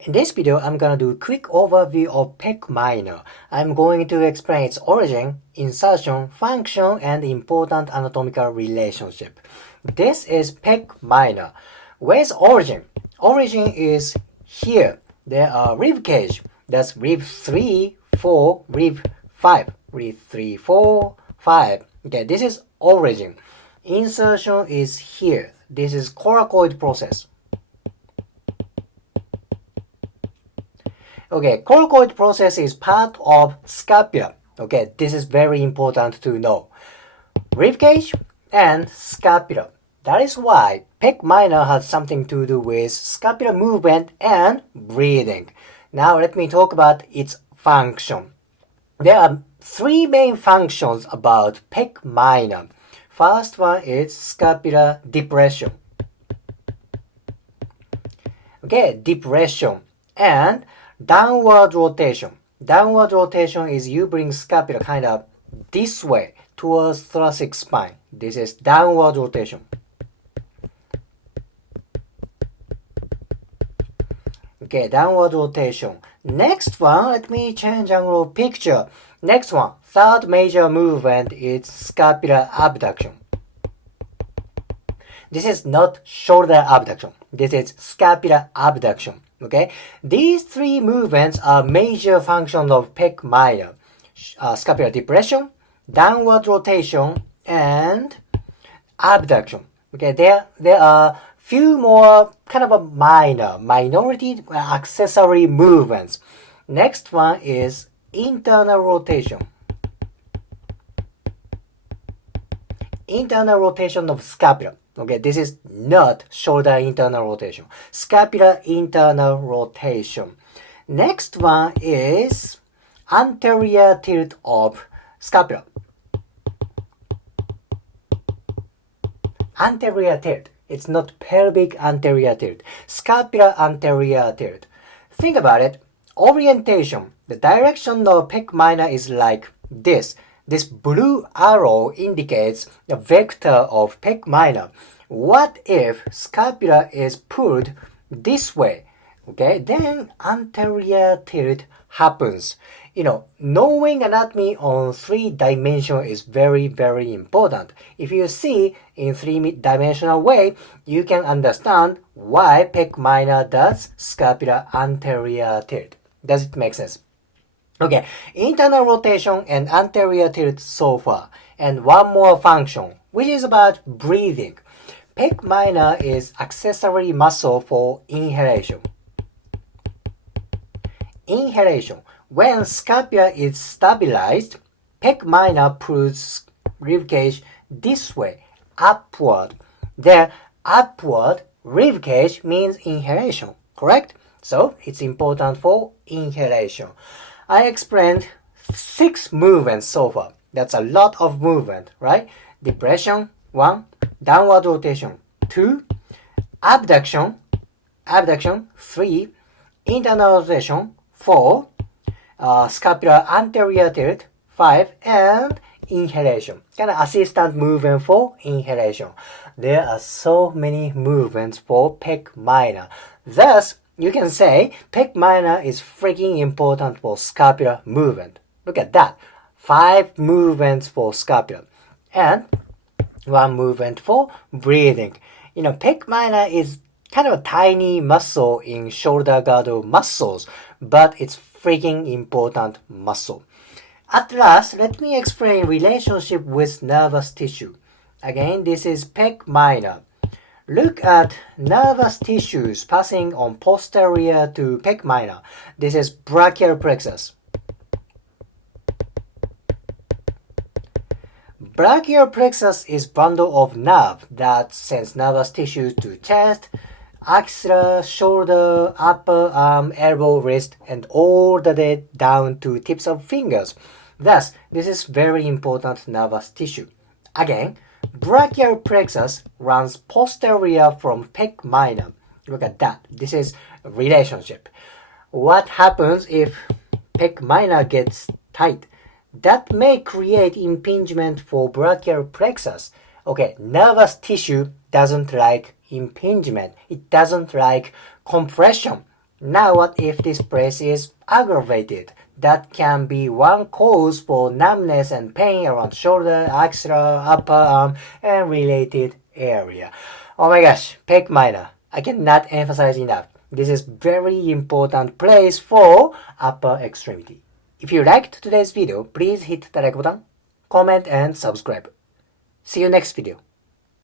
In this video, I'm gonna do a quick overview of pec minor. I'm going to explain its origin, insertion, function, and important anatomical relationship. This is pec minor. Where's origin? Origin is here. There are rib cage. That's rib 3, 4, rib 5. Rib 3, 4, 5. Okay, this is origin. Insertion is here. This is coracoid process. Okay, coracoid process is part of scapula. Okay, this is very important to know. Ribcage and scapula. That is why pec minor has something to do with scapular movement and breathing. Now let me talk about its function. There are three main functions about pec minor. First one is scapular depression. Okay, depression and downward rotation. Downward rotation is you bring scapula kind of this way towards thoracic spine. This is downward rotation. Okay, downward rotation. Next one, let me change angle of picture. Next one, third major movement is scapular abduction. This is not shoulder abduction. This is scapular abduction. Okay, these three movements are major functions of pec minor: scapular depression, downward rotation, and abduction. Okay, there are few more kind of a minority accessory movements. Next one is internal rotation. Internal rotation of scapula. Okay, this is not shoulder internal rotation. Scapular internal rotation. Next one is anterior tilt of scapula. Anterior tilt. It's not pelvic anterior tilt. Scapular anterior tilt. Think about it. Orientation. The direction of pec minor is like this. This blue arrow indicates the vector of pec minor. What if scapula is pulled this way? Okay, then anterior tilt happens. Knowing anatomy on 3 dimensions is very, very important. If you see in 3-dimensional way, you can understand why pec minor does scapular anterior tilt. Does it make sense? Okay, internal rotation and anterior tilt so far. And one more function, which is about breathing. Pec minor is accessory muscle for inhalation. Inhalation. When scapula is stabilized, pec minor pulls ribcage this way, upward. There, upward ribcage means inhalation, correct? So, it's important for inhalation. I explained 6 movements so far. That's a lot of movement, right? Depression, 1. Downward rotation, 2. Abduction, 3. Internal rotation, 4. Scapular anterior tilt, 5. And inhalation. Kind of assistant movement for inhalation. There are so many movements for pec minor. Thus, you can say pec minor is freaking important for scapular movement. Look at that. 5 movements for scapula. And 1 movement for breathing. Pec minor is kind of a tiny muscle in shoulder girdle muscles, but it's freaking important muscle. At last, let me explain relationship with nervous tissue. Again, this is pec minor. Look at nervous tissues passing on posterior to pec minor. This is brachial plexus. Brachial plexus is bundle of nerve that sends nervous tissue to chest, axilla, shoulder, upper arm, elbow, wrist, and all the way down to tips of fingers. Thus, this is very important nervous tissue. Again, brachial plexus runs posterior from pec minor. Look at that. This is a relationship. What happens if pec minor gets tight? That may create impingement for brachial plexus. Okay, nervous tissue doesn't like impingement. It doesn't like compression. Now what if this place is aggravated? That can be one cause for numbness and pain around shoulder, axilla, upper arm, and related area. Oh my gosh, pec minor. I cannot emphasize enough. This is very important place for upper extremity. If you liked today's video, please hit the like button, comment, and subscribe. See you next video.